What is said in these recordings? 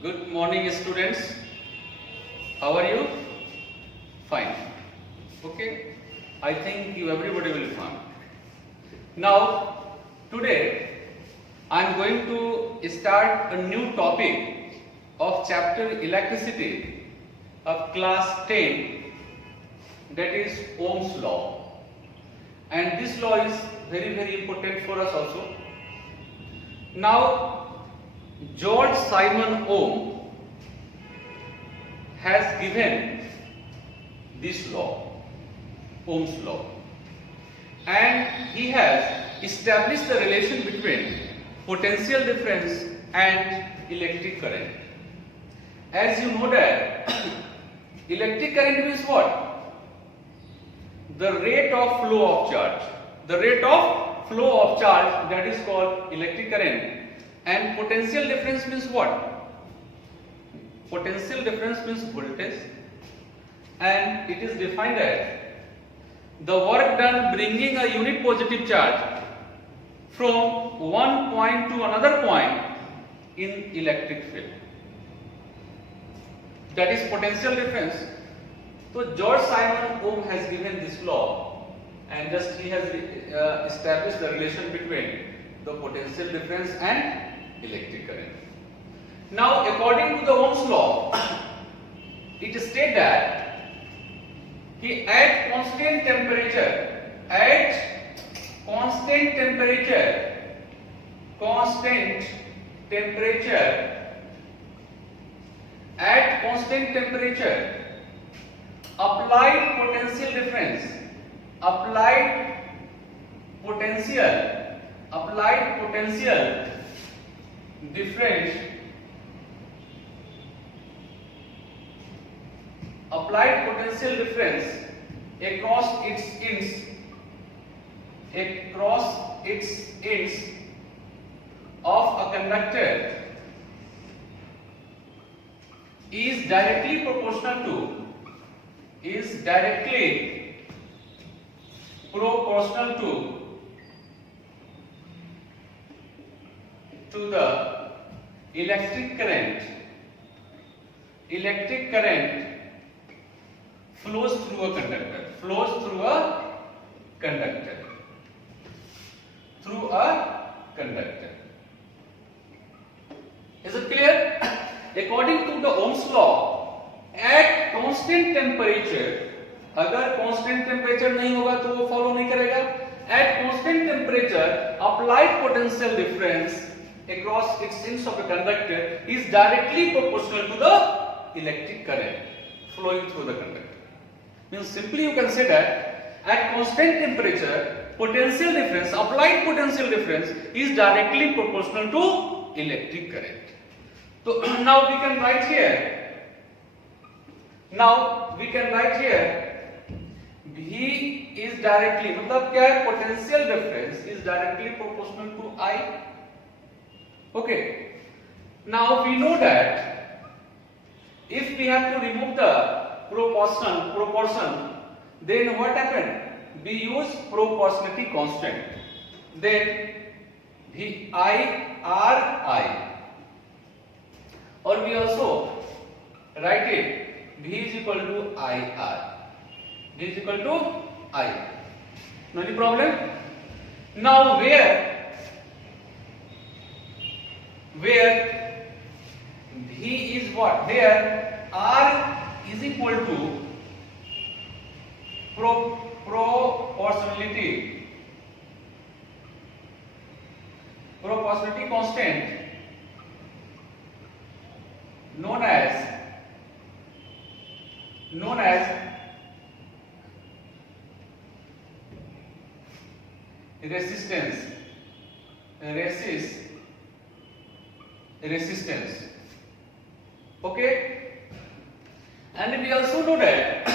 Good morning, students. How are you? Fine. Okay. I think you everybody will be fine. Now, today I am going to start a new topic of chapter electricity of class 10, that is Ohm's law. And this law is very important for us also. Now, George Simon Ohm has given this law, Ohm's law, and he has established the relation between potential difference and electric current. As you know that electric current means what? The rate of flow of charge. The rate of flow of charge, that is called electric current. And potential difference means what? Potential difference means voltage, and it is defined as the work done bringing a unit positive charge from one point to another point in electric field. That is potential difference. So George Simon Ohm has given this law, and just he has established the relation between the potential difference and electric current. Now, according to the Ohm's law, it states that at constant temperature, applied potential difference across its ends of a conductor is directly proportional to the electric current flows through a conductor. Is it clear? According to the Ohm's law, at constant temperature, अगर constant temperature नहीं होगा तो वो follow नहीं करेगा. At constant temperature, applied potential difference across its ends of a conductor is directly proportional to the electric current flowing through the conductor. Means simply you can say that at constant temperature, applied potential difference is directly proportional to electric current. So now we can write here. V is directly, मतलब क्या है? Potential difference is directly proportional to I. Okay. Now we know that if we have to remove the proportion, then what happened? We use proportionality constant. Then V I R I, or we also write it V is equal to I R. V is equal to I. No any problem? Now where V is what? Where R is equal to proportionality constant known as resistance. Okay, and we also know that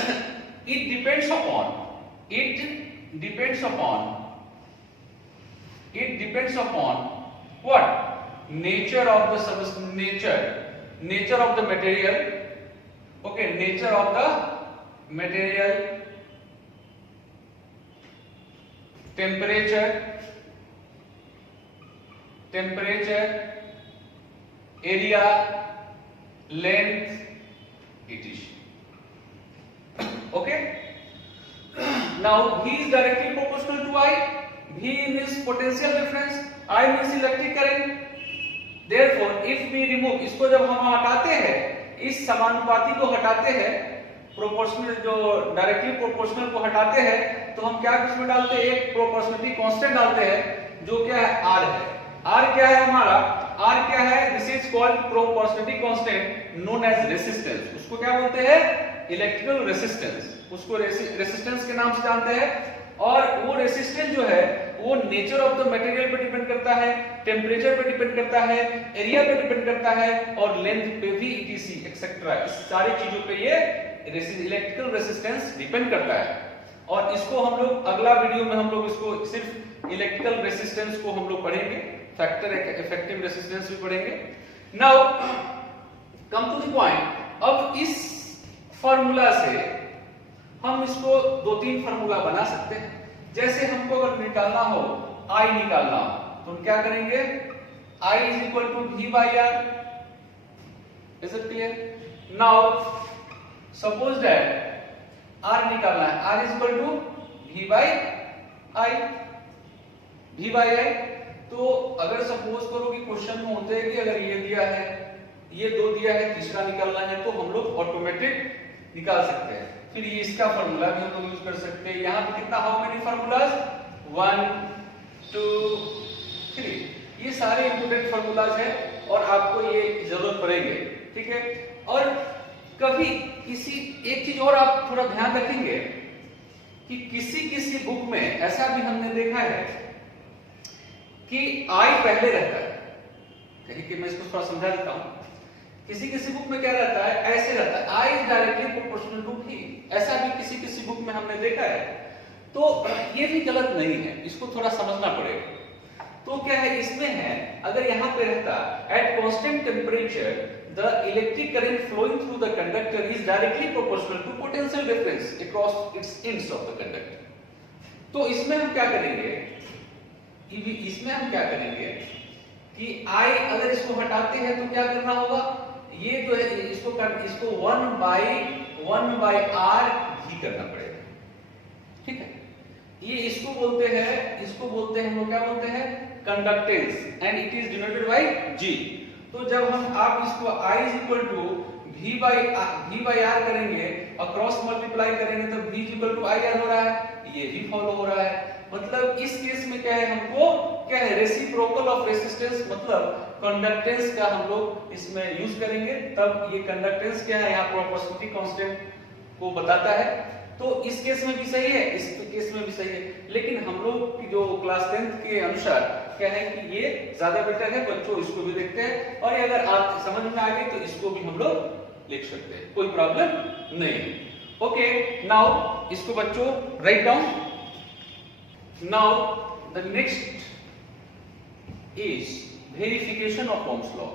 it depends upon what? Nature of the material. Okay, nature of the material, temperature, area, length etc. Okay, now V is directly proportional to I. V means potential difference, I means electric current. Therefore if we remove, इसको जब हम हटाते हैं, इस समानुपाती को हटाते हैं, प्रोपोर्शनल जो डायरेक्टली प्रोपोर्शनल को हटाते हैं, तो हम क्या इसमें डालते हैं, एक प्रोपोर्शनलिटी कांस्टेंट डालते हैं जो क्या है, R है. R क्या है हमारा, R क्या है, this is called proportionality constant known as resistance. उसको क्या बोलते हैं, इलेक्ट्रिकल रेजिस्टेंस. उसको रेजिस्टेंस के नाम से जानते हैं. और वो रेजिस्टेंस जो है वो नेचर ऑफ द मटेरियल पे डिपेंड करता है, टेम्परेचर पे डिपेंड करता है, एरिया पे डिपेंड करता है और लेंथ पे भी etc एक्सेट्रा. इस सारी चीजों पे ये इलेक्ट्रिकल रेजिस्टेंस डिपेंड करता है. और इसको हम लोग अगला वीडियो में हम लोग इसको सिर्फ इलेक्ट्रिकल रेजिस्टेंस को हम लोग पढ़ेंगे, फैक्टर इफेक्टिव रेजिस्टेंस भी पढ़ेंगे. Now come to the point. अब इस फार्मूला से हम इसको दो तीन फार्मूला बना सकते हैं. जैसे हमको अगर निकालना हो, I निकालना हो, तो हम क्या करेंगे, I is equal to V by R. Is it clear? Now suppose that R निकालना है, R is equal to V by I. V by I. तो अगर सपोज करो कि क्वेश्चन में होते हैं कि अगर ये दिया है, ये दो दिया है, तीसरा निकालना है, तो हम लोग ऑटोमेटिक निकाल सकते हैं. फिर ये इसका फार्मूला भी हम लोग यूज कर सकते हैं. यहाँ पे कितना, हाउ मेनी फार्मूलाज, 1 2 3. ये सारे इंपोर्टेंट फार्मूलाज है और आपको ये जरूरत पड़ेंगे. ठीक है. और कभी किसी एक चीज और आप थोड़ा ध्यान रखेंगे कि किसी बुक में ऐसा भी हमने देखा है कि I पहले रहता है. कहीं कि मैं इसको थोड़ा समझा देता हूं. किसी बुक में क्या रहता है, ऐसे रहता है, I is directly proportional to V. ऐसा भी किसी बुक में हमने देखा है. तो ये भी गलत नहीं है, इसको थोड़ा समझना पड़ेगा. तो क्या है इसमें है, अगर यहाँ पे रहता at constant temperature the electric current flowing through the conductor is directly proportional to potential difference across its ends of the conductor. तो इसमें हम क्या करेंगे, कि I अगर इसको हटाते हैं तो क्या करना होगा, ये जो है इसको 1 by R ही करना पड़ेगा. ठीक है. ये इसको बोलते हैं हम लोग क्या बोलते हैं, conductance, and it is denoted by G. तो जब आप इसको I is equal to V by R करेंगे और क्रॉस मल्टीप्लाई करेंगे तो V is equal to IR हो रहा है. ये भी फॉलो हो रहा है. मतलब इस केस में क्या है, हमको क्या है, रेसिप्रोकल ऑफ रेजिस्टेंस, मतलब कंडक्टेंस का हम लोग इसमें यूज करेंगे. तब ये कंडक्टेंस क्या है, यहाँ प्रोपोर्शनलिटी कांस्टेंट को बताता है. तो इस केस में भी सही है, इस केस में भी सही है. लेकिन हम लोग की जो क्लास 10th के अनुसार क्या है कि ये ज्यादा बेटर है. बच्चों इसको भी देखते हैं और अगर आप समझ में आ गई तो इसको भी हम लोग लिख सकते हैं, कोई प्रॉब्लम नहीं. ओके. नाउ इसको बच्चों write down. Now the next is verification of Ohm's law.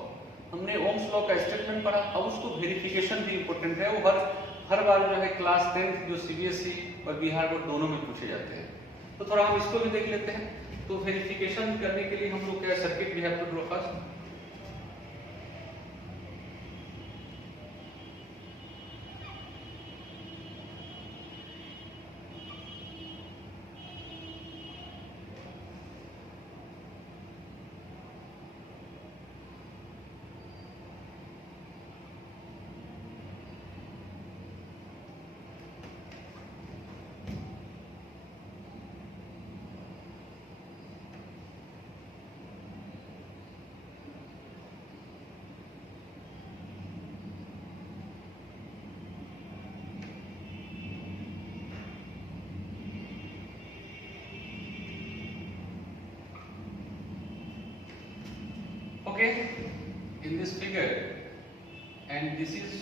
हमने Ohm's law का स्टेटमेंट पढ़ा, अब उसको वेरिफिकेशन भी इंपॉर्टेंट है. वो हर बार जो है क्लास 10th जो CBSE और बिहार बोर्ड दोनों में पूछे जाते हैं. तो थोड़ा हम इसको भी देख लेते हैं. तो वेरिफिकेशन करने के लिए हम लोग क्या circuit we have to draw first. Okay, in this figure, and this is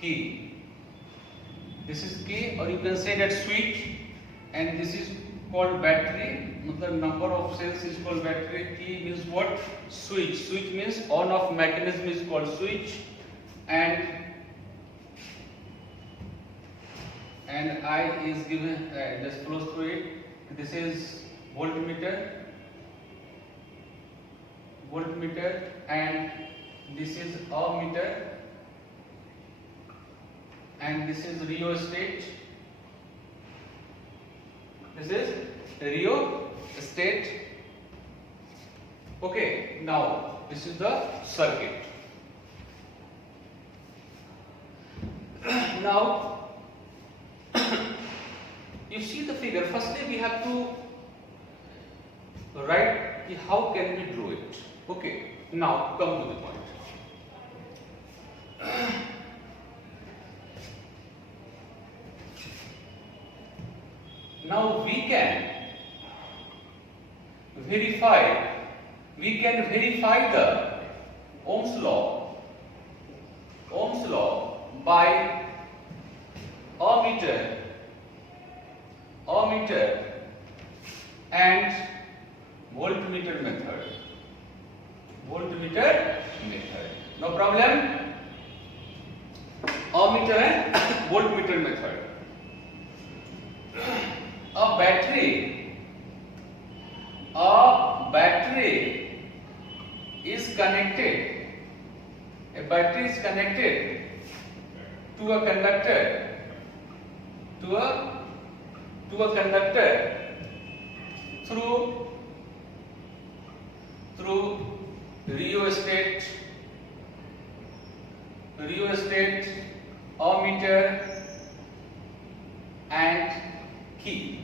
key. This is key, or you can say that switch, and this is called battery. The number of cells is called battery. Key means what? Switch. Switch means on-off mechanism is called switch, and I is given. Just flows through it. This is voltmeter, and this is ammeter, and this is rheostat. This is rheostat. Okay, now this is the circuit. Now you see the figure. Firstly, we have to write how can we draw it. Okay, now come to the point. Now we can verify the Ohm's law by ammeter and voltmeter method. No problem. Ammeter and voltmeter method. A battery is connected to a conductor through rheostat, ammeter and key.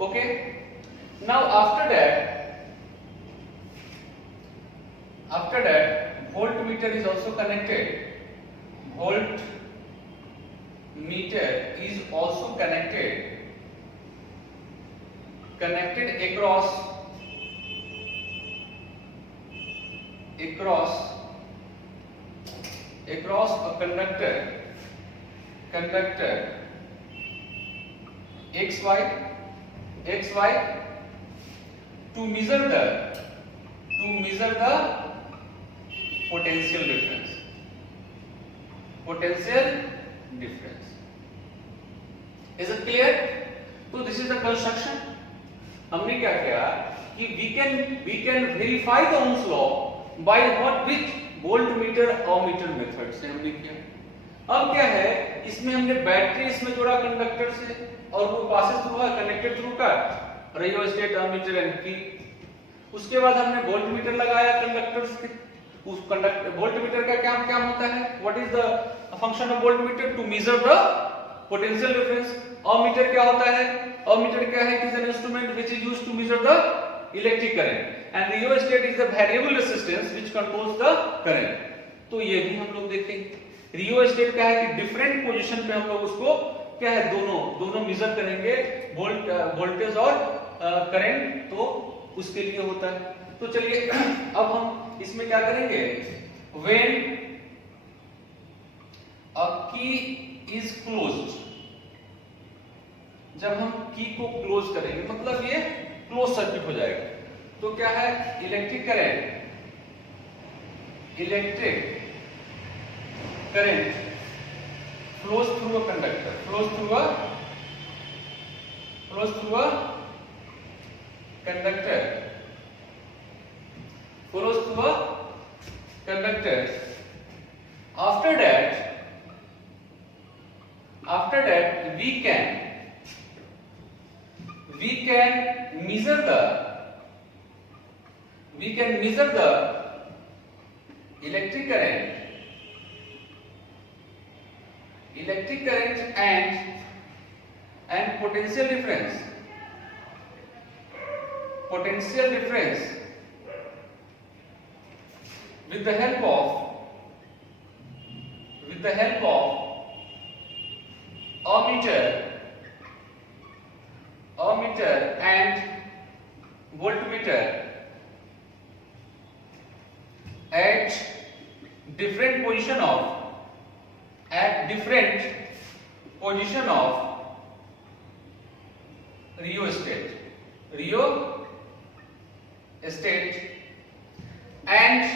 Okay, now after that voltmeter is also connected. Voltmeter is also connected across a conductor XY to measure the potential difference. Is it clear? So this is the construction. हमने क्या किया कि we can verify the Ohm's law by which voltmeter ammeter method से हमने किया. अब क्या है, इसमें हमने बैटरी इसमें जोड़ा कंडक्टर से और वो पासेस थ्रू है कनेक्टेड थ्रू का रियोस्टेट अमीटर एंड की. उसके बाद हमने वोल्टमीटर लगाया कंडक्टर्स के. उस कंडक्टर वोल्टमीटर का क्या होता है? What is the function of voltmeter? To measure the potential difference. Ammeter क्या होता है? अमीटर क्या है? It is an instrument which is used to measure the electric current and rheostat is the variable resistance which controls the current. तो ये भी हम लोग देखेंगे. रियोस्टेट क्या है कि डिफरेंट पोजीशन पे हम लोग उसको क्या है दोनों मेजर करेंगे वोल्टेज और करंट. तो उसके लिए होता है. तो चलिए अब हम इसमें क्या करेंगे? व्हेन अ की इज क्लोज्ड, जब हम की को क्लोज करेंगे मतलब ये क्लोज सर्किट हो जाएगा. तो क्या है? Electric current flows through a conductor, flows through a conductor. After that we can measure the electric current and potential difference with the help of ammeter and voltmeter at different position of rheostat and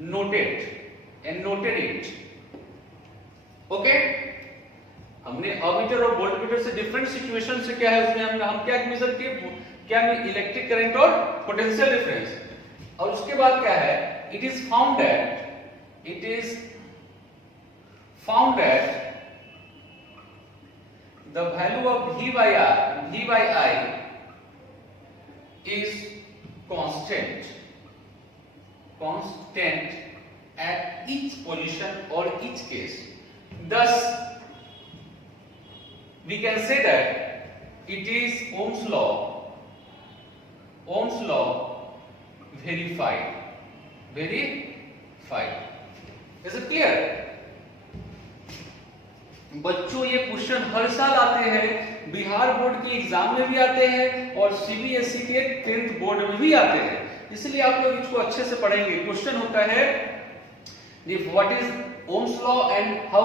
noted it. Okay, हमने ammeter और voltmeter से different situation से क्या है उसमें हम क्या major किए? क्या में इलेक्ट्रिक करंट और पोटेंशियल डिफरेंस. और उसके बाद क्या है? It is found found that the value of V by I is constant at each position or each case. Thus, we can say that it is Ohm's law verified. Is it clear? बच्चों ये question हर साल आते हैं, Bihar board के exam में भी आते हैं और सीबीएसई के 10th बोर्ड में भी आते हैं, इसलिए आप लोग इसको अच्छे से पढ़ेंगे। क्वेश्चन होता है what is Ohm's law and how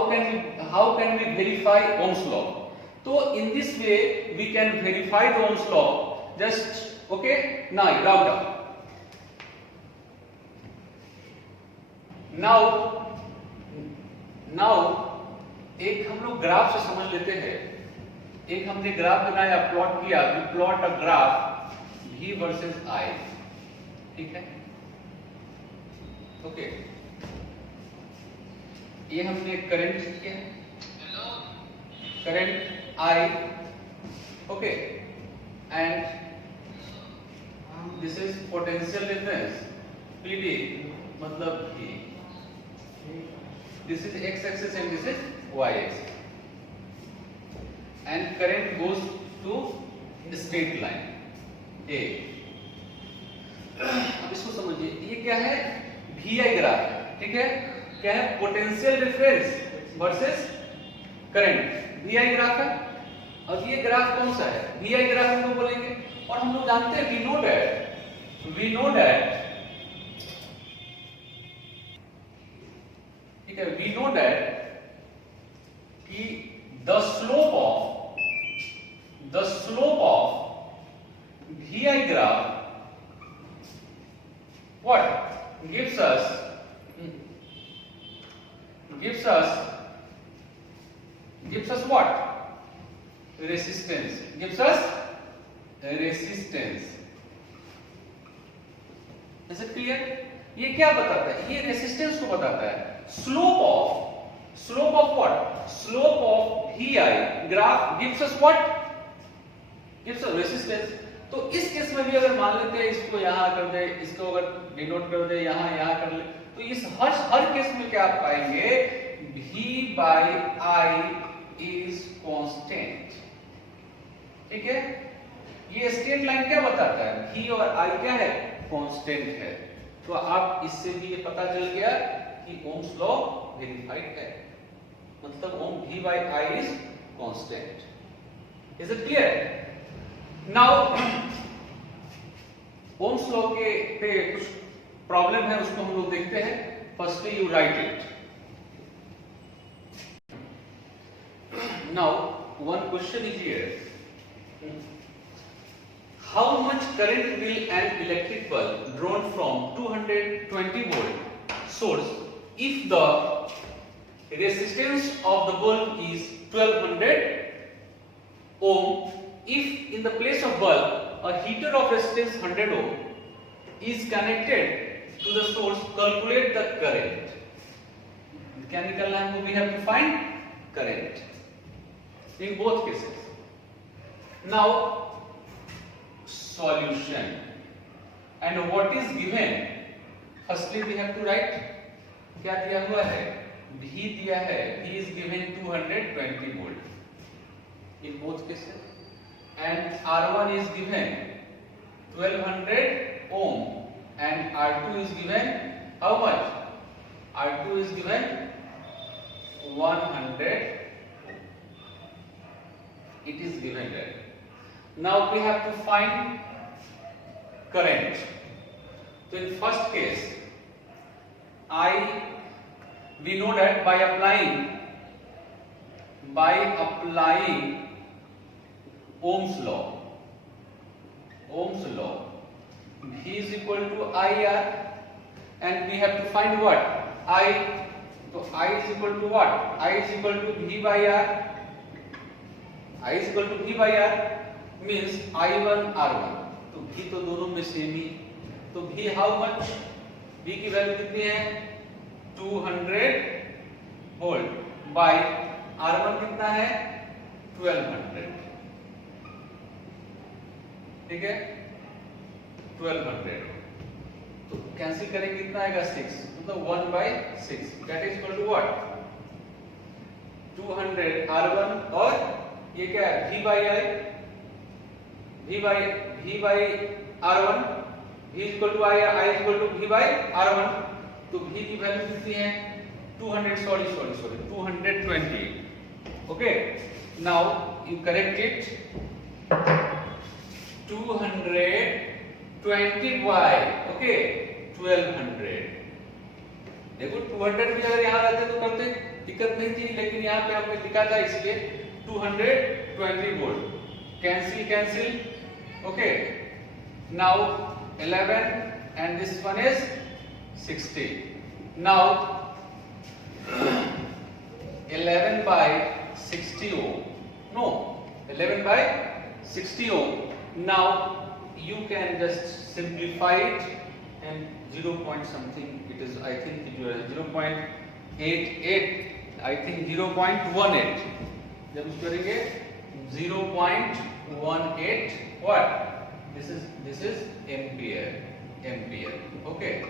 can we verify Ohm's law. तो in this way we can verify the Ohm's law. Just okay, now round up. Now एक हम लोग ग्राफ से समझ लेते हैं। एक हमने ग्राफ बनाया, प्लॉट किया, we plot a graph V versus I, ठीक है, ओके। ये हमने करंट किया, current I, okay, and this is potential difference PD, मतलब V। This is x axis and this is y axis, and current goes to straight line A। अब इसको समझिए, ये क्या है? VI ग्राफ है, ठीक है। क्या है? Potential difference versus current, VI graph है। और ये ग्राफ कौन सा है? VI ग्राफ हम लोग बोलेंगे। और हम लोग जानते हैं, वी नो दैट ठीक है, वी नो दैट कि the slope of VI graph what gives us what? Resistance, gives us resistance। Is it clear? ये क्या बताता है? ये रेसिस्टेंस को बताता है। Slope of what? Slope of VI graph gives us what? gives us resistance। तो इस केस में भी अगर मान लेते हैं इसको यहां कर दे, इसको अगर डिनोट कर दे, यहां कर ले, तो इस हर केस में क्या आप पाएंगे? V by I is constant, ठीक है। ये स्ट्रेट लाइन क्या बताता है? V और I क्या है? कांस्टेंट है। तो आप इससे भी ये पता चल गया कि ओम्स लॉ वेरीफाइड है, मतलब ओम V by I is constant। Is it clear? Now Ohm's law के पे कुछ प्रॉब्लम है, उसको हम लोग देखते हैं। Firstly you right it. Now one question is here, how much current will an electric bulb drawn from 220 volt source if the resistance of the bulb is 1200 ohm, if in the place of bulb a heater of resistance 100 ohm is connected to the source, calculate the current। Mechanical language, we have to find current in both cases। Now solution, and what is given, firstly we have to write क्या दिया हुआ है? V दिया है, V is given 220 volt in both cases, and R1 is given 1200 ohm and R2 is given how much? R2 is given 100 ohm, it is given there। Now we have to find current। So in first case, we know that by applying Ohm's law, V is equal to IR, and we have to find what? I। So I is equal to what? I is equal to V by R। I is equal to V by R means I1 R1। तो V तो दोनों में same ही, तो V how much? V की value कितनी है? 200 volt by R1 कितना है 1200, ठीक है 1200, तो कैंसिल करेंगे कितना आएगा 6, मतलब 1/6 that is equal to what 200 R1 और ये क्या है V by R1, V is equal to I is equal to V by R1, तो V की वैल्यू कितनी है 220, okay, now you correct it 220 by okay 1200, देखो 200 भी अगर यहाँ रहते तो करते दिक्कत नहीं थी, लेकिन यहाँ पे हमने लिखा था इसलिए 220 volt, cancel, okay, now 11 and this one is 60, now 11 by 60 ohm, no 11 by 60 ohm, now you can just simplify it and 0 point something, it is I think 0.88, I think 0.18, जब उसको करेंगे 0.18 what this is ampere, okay,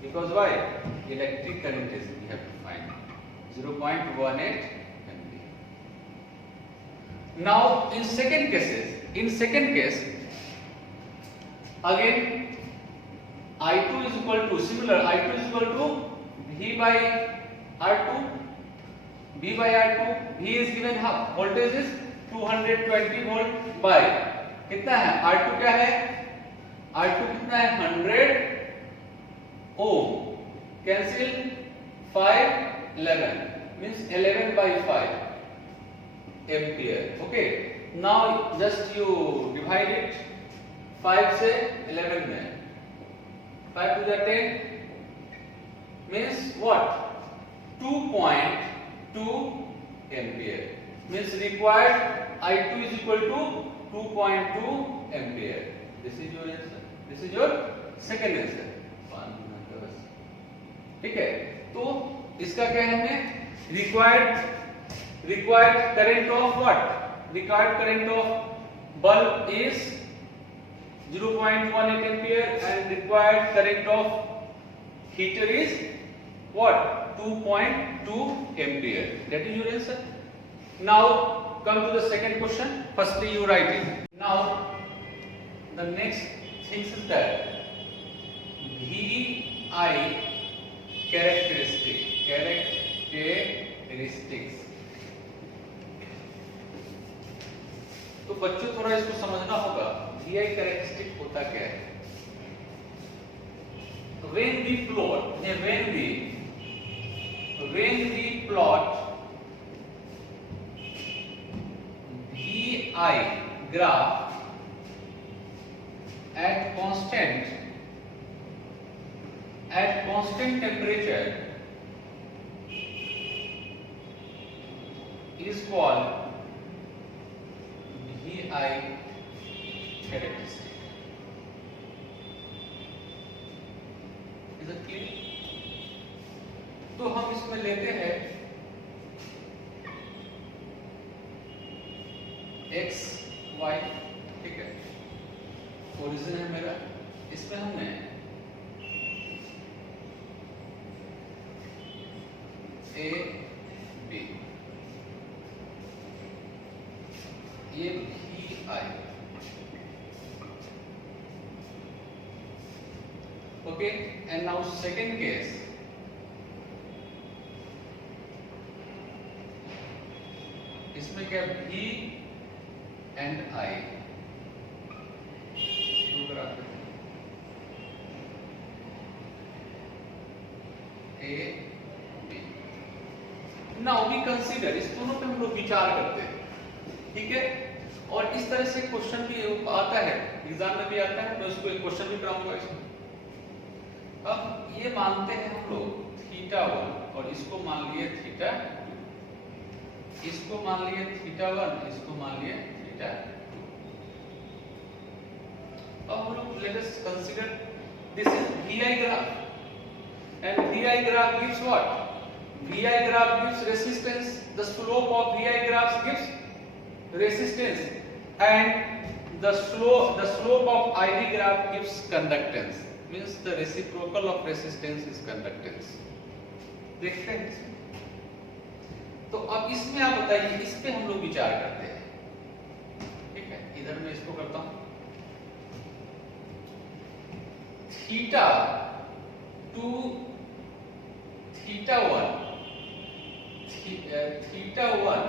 because why electric current is we have to find 0.18 ampere. Now in second case again I2 is equal to similar, I2 is equal to V by R2, V is given half, voltage is 220 volt by कितना है R2 क्या है, R2 कितना है 100 ohm, cancel 5 11 means 11 by 5 ampere, okay, now just you divide it 5 से 11 में, 5 to the 10 means what 2.2 ampere, means required I2 is equal to 2.2 ampere. This is your answer, this is your second answer, ठीक है, तो इसका क्या है हमने required current of what, required current of bulb is 0.18 ampere and required current of heater is what 2.2 ampere, that is your answer. Now come to the second question, firstly you write it. Now the next thing is that VI characteristics, तो बच्चों थोड़ा इसको समझना होगा VI characteristic होता क्या है. When we plot VI graph at constant temperature is called VI characteristic. Is it clear? तो हम इसमें लेते हैं x y, ठीक है, ओरिजिन है मेरा, इसमें हमने A B, ये VI, okay, and now second case, इसमें क्या V and I शुरू कराते हैं A B. Now we consider, इस दोनों पे हम लोग विचार करते हैं, ठीक है, और इस तरह से क्वेश्चन भी आता है, एग्जाम में भी आता है, मैं उसको एक क्वेश्चन भी कराऊंगा इसमें. अब ये मानते हैं हम लोग θ1 और इसको मान लिए θ2, इसको मान लिए θ1, इसको मान लिए θ2. अब हम लोग let us consider this is VI graph and VI graph gives what VI graph gives resistance, the slope of VI graph gives resistance, and the slope of IV graph gives conductance, means the reciprocal of resistance is conductance. देखते हैं इसमें। तो अब इसमें आप बताइए, इस पे हम लोग विचार करते हैं, ठीक है। इधर मैं इसको करता हूं, theta 2 theta 1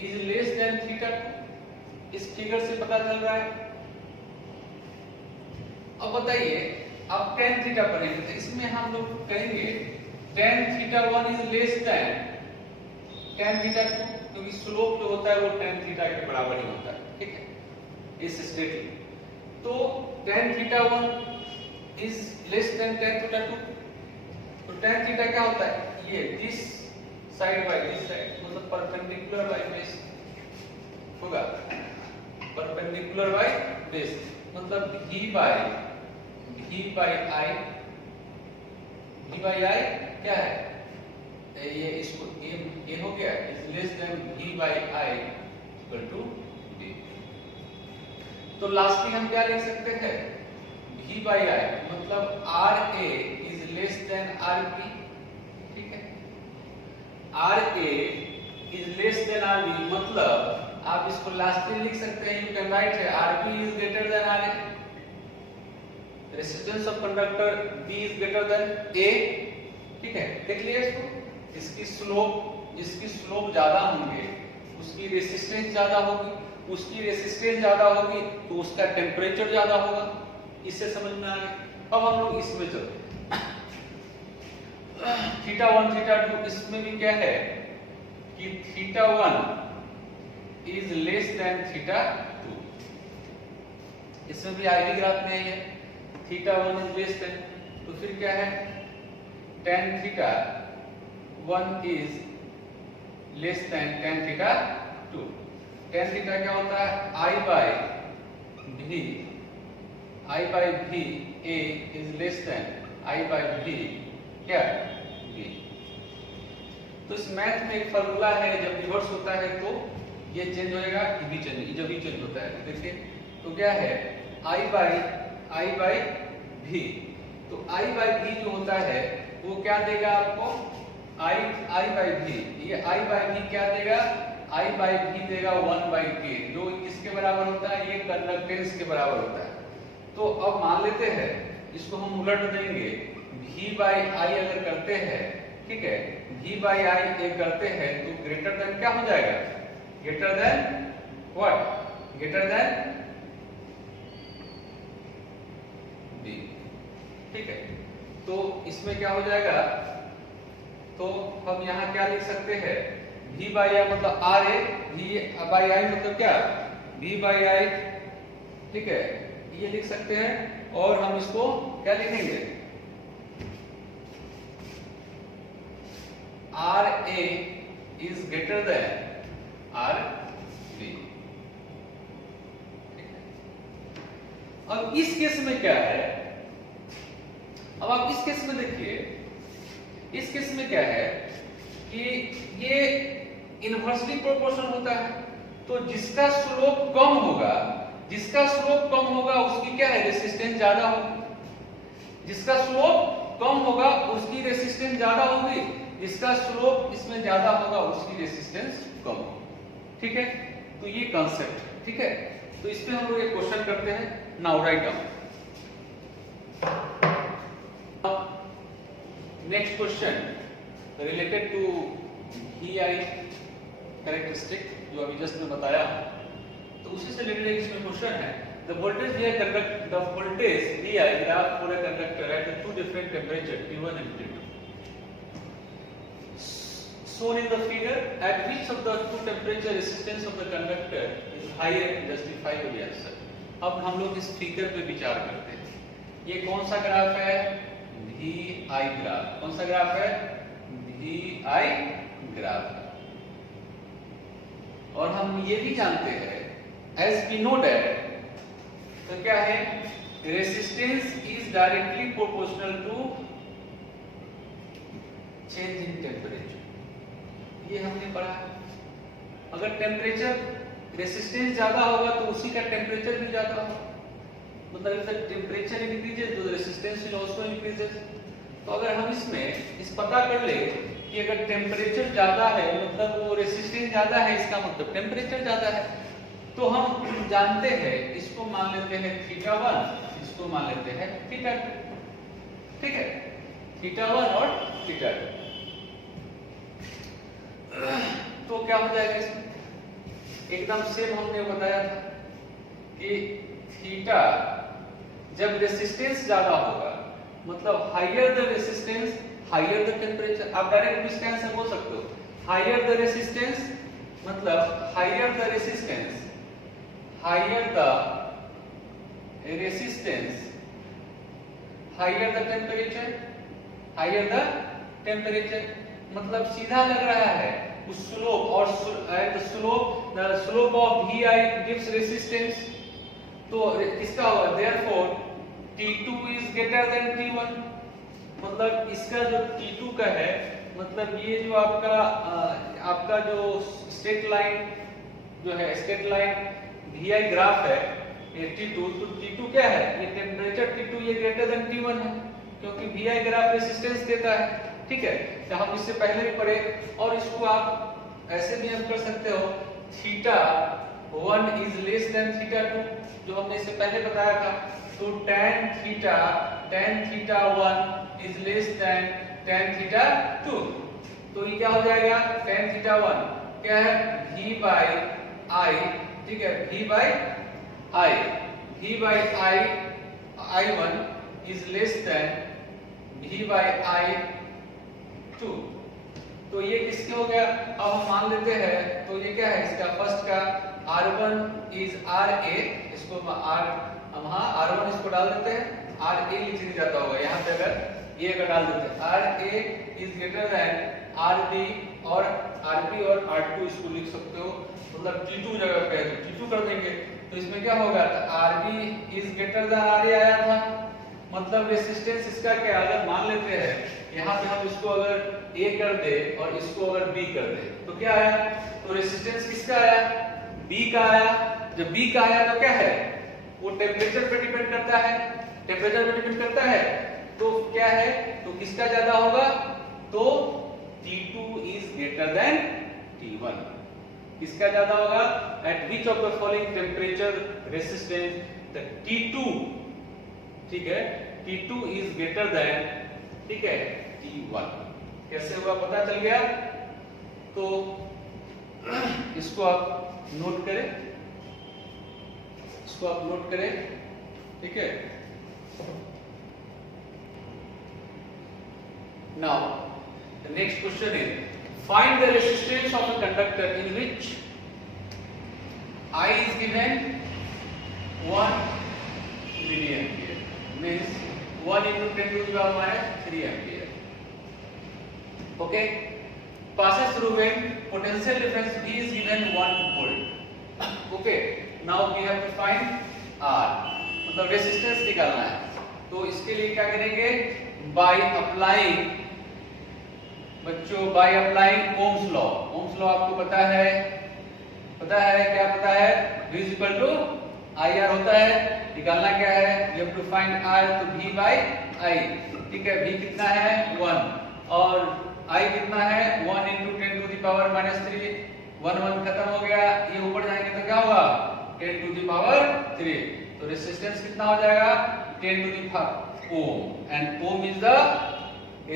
is less then theta 2, इस फिगर से पता चल रहा है। अब बताइए, अब tan थीटा पढ़ेंगे तो इसमें हम लोग कहेंगे tan theta 1 is less than tan theta 2, क्योंकि स्लोप जो होता है वो tan थीटा के बराबर ही होता है, ठीक है, इस स्टेटमेंट। तो tan theta 1 is less than tan theta 2, तो tan थीटा क्या होता है, ये this side by this side, मतलब परपेंडिकुलर बाय बेस होगा, परपेंडिकुलर बाय बेस, मतलब v बाय i क्या है, ये इसको a हो गया, is less than v by i equal to b। तो लास्टली हम क्या लिख सकते हैं, v बाय i मतलब ra is less than rp, ठीक है, ra is less then rb, मतलब आप इसको लास्टली लिख सकते हैं, यू कैन राइट है rb is greater than ra, resistance of conductor b is greater than a, ठीक है। देख लिया इसको, जिसकी स्लोप ज्यादा होंगे उसकी रेजिस्टेंस ज्यादा होगी, उसकी रेजिस्टेंस ज्यादा होगी तो उसका टेम्परेचर ज्यादा होगा, इससे समझ में आ गया। अब हम लोग इसमें चलते हैं, थीटा 1 थीटा 2, इसमें भी क्या है कि theta 1 is less then theta 2, इसमें भी आईवी ग्राफ में है, थीटा 1 इज लेस देन, तो फिर क्या है, tan theta 1 is less than tan theta 2। tan theta क्या होता है, I by v a is less than I by v क्या b। तो इस मैथ में एक फार्मूला है, जब रिवर्स होता है तो ये चेंज होएगा, ये भी चेंज होता है। देखिए तो क्या है, I बाय v, तो I बाय v जो होता है वो क्या देगा आपको, I बाय v, ये I बाय v क्या देगा, I बाय v देगा 1 बाय k, जो किसके बराबर होता है, ये कंडक्टेंस के बराबर होता है। तो अब मान लेते हैं इसको हम उलट देंगे, v बाय i अगर करते हैं, ठीक है, v बाय i एक करते हैं तो ग्रेटर देन क्या हो जाएगा, greater than what, greater than b, ठीक है। तो इसमें क्या हो जाएगा, तो हम यहाँ क्या लिख सकते हैं, v बाय i मतलब ra, v बाय i मतलब क्या, v बाय i, ठीक है, ये लिख सकते हैं। और हम इसको क्या लिखेंगे, ra is greater than rb। अब इस केस में क्या है, अब आप इस केस में देखिए, इस केस में क्या है कि ये इनवर्सली प्रोपोर्शनल होता है, तो जिसका स्लोप कम होगा उसकी क्या है, रेजिस्टेंस ज्यादा होगी, जिसका स्लोप कम होगा उसकी रेजिस्टेंस ज्यादा होगी, जिसका स्लोप इसमें ज्यादा होगा उसकी रेजिस्टेंस कम होगी, ठीक है। तो ये कांसेप्ट है, ठीक है। तो इस पे हम लोग एक क्वेश्चन करते हैं, now write down. Next question related to VI characteristic, जो अभी जस्ट मैं बताया, तो उसी से रिलेटेड इसमें क्वेश्चन है, the voltage VI graph for a conductor at two different temperature T1 and T2 shown in the figure, at which of the two temperature resistance of the conductor is higher, justify the answer। अब हम लोग इस figure पे विचार करते हैं, ये कौन सा ग्राफ है, VI ग्राफ, कौन सा ग्राफ है, VI ग्राफ। और हम ये भी जानते हैं, as we know that, तो क्या है, resistance is directly proportional to change in temperature, ये हमने पढ़ा। अगर टेम्परेचर रेसिस्टेंस ज्यादा होगा तो उसी का टेम्परेचर भी ज्यादा होगा, मतलब if the temperature increases तो resistance will also increases। तो अगर हम इसमें इस पता कर ले कि अगर टेम्परेचर ज्यादा है मतलब वो रेसिस्टेंस ज्यादा है, इसका मतलब टेम्परेचर ज्यादा है, तो हम जानते हैं इसको मान लेते हैं θ1, इसको मान लेते हैं θ2, ठीक है, θ1 और θ2। तो क्या हो जाएगा इसमें, एकदम सेम हमने बताया था कि थीटा जब रेसिस्टेंस ज्यादा होगा मतलब higher the resistance higher the temperature. आप डायरेक्ट इसका आंसर बोल सकते हो, हायर द रेसिस्टेंस मतलब higher the resistance higher the temperature higher the temperature, मतलब सीधा लग रहा है उस स्लोप और the slope of Vi gives resistance, तो इसका होगा therefore T2 is greater than T1, मतलब इसका जो T2 का है मतलब ये जो आपका जो स्ट्रेट लाइन जो है, स्ट्रेट लाइन Vi ग्राफ है ये T2, तो T2 क्या है, ये टेम्परेचर T2 ये ग्रेटर देन T1 है क्योंकि Vi ग्राफ रेसिस्टेंस देता है, ठीक है। तो हम इससे पहले भी पढ़े और इसको आप ऐसे भी हम कर सकते हो θ1 is less than θ2, जो हमने इससे पहले बताया था। तो tan θ1 is less than tan θ2, तो ये क्या हो जाएगा, tan θ1 क्या है V by I, ठीक है, V by I I1 is less than V by I2, तो ये किसके हो गया। अब हम मान लेते हैं तो ये क्या है, इसका फर्स्ट का R1 is RA, इसको R1 इसको डाल देते हैं, RA लिख नहीं जाता होगा यहाँ पे, अगर ये डाल देते हैं RA is greater than RB और R2 इसको लिख सकते हो, मतलब T2 जगह पे है तो T2 कर देंगे, तो इसमें क्या होगा RB is greater than RA आया था, मतलब रेसिस्टेंस इसका क्या, अगर मान लेते हैं यहाँ पे हम इसको अगर A कर दे और इसको अगर B कर दे तो क्या आया, तो रेसिस्टेंस किसका आया, B का आया। जब B का आया तो क्या है, वो टेम्परेचर पे डिपेंड करता है, टेम्परेचर पे डिपेंड करता है, तो क्या है, तो किसका ज्यादा होगा, तो T2 is greater than T1, किसका ज्यादा होगा, at which of the following temperature resistance the T2, ठीक है, T2 is greater than, ठीक है, T1। कैसे हुआ पता चल गया, तो इसको आप नोट करें, इसको आप नोट करें, ठीक है। Now the next question is find the resistance of a conductor in which I is given 1 milliampere, means 1 into 10 to the power minus 3 ampere, okay, passes through when potential difference V is given 1 volt, okay। Now we have to find R, मतलब resistance निकालना है, तो इसके लिए क्या करेंगे, by applying, बच्चों by applying Ohm's law। Ohm's law आपको पता है क्या पता है, V is equal to IR होता है, निकालना क्या है, you have to find R, तो V by I, ठीक है, V कितना है 1 और I कितना है 1 into 10 to the power minus 3, 1 खत्म हो गया, ये ऊपर जाएंगे तो क्या होगा 10 to the power 3, तो रेसिस्टेंस कितना हो जाएगा 10 to the power ohm, and ohm is the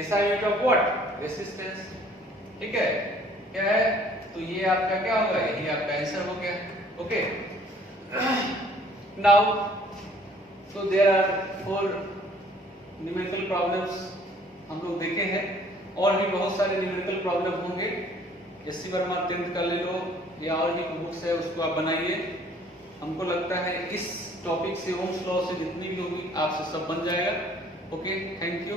SI unit of what, resistance, ठीक है, क्या है, तो ये आपका क्या होगा, यही आपका आंसर हो गया, okay. Now so there are 4 numerical problems हम लोग देखे हैं, और भी बहुत सारे न्यूमेरिकल प्रॉब्लम होंगे, एससी वर्मा 10th का ले लो या और भी बुक्स है उसको आप बनाइए। हमको लगता है इस टॉपिक से ओम्स लॉ से जितनी भी होगी आपसे सब बन जाएगा, ओके, थैंक यू।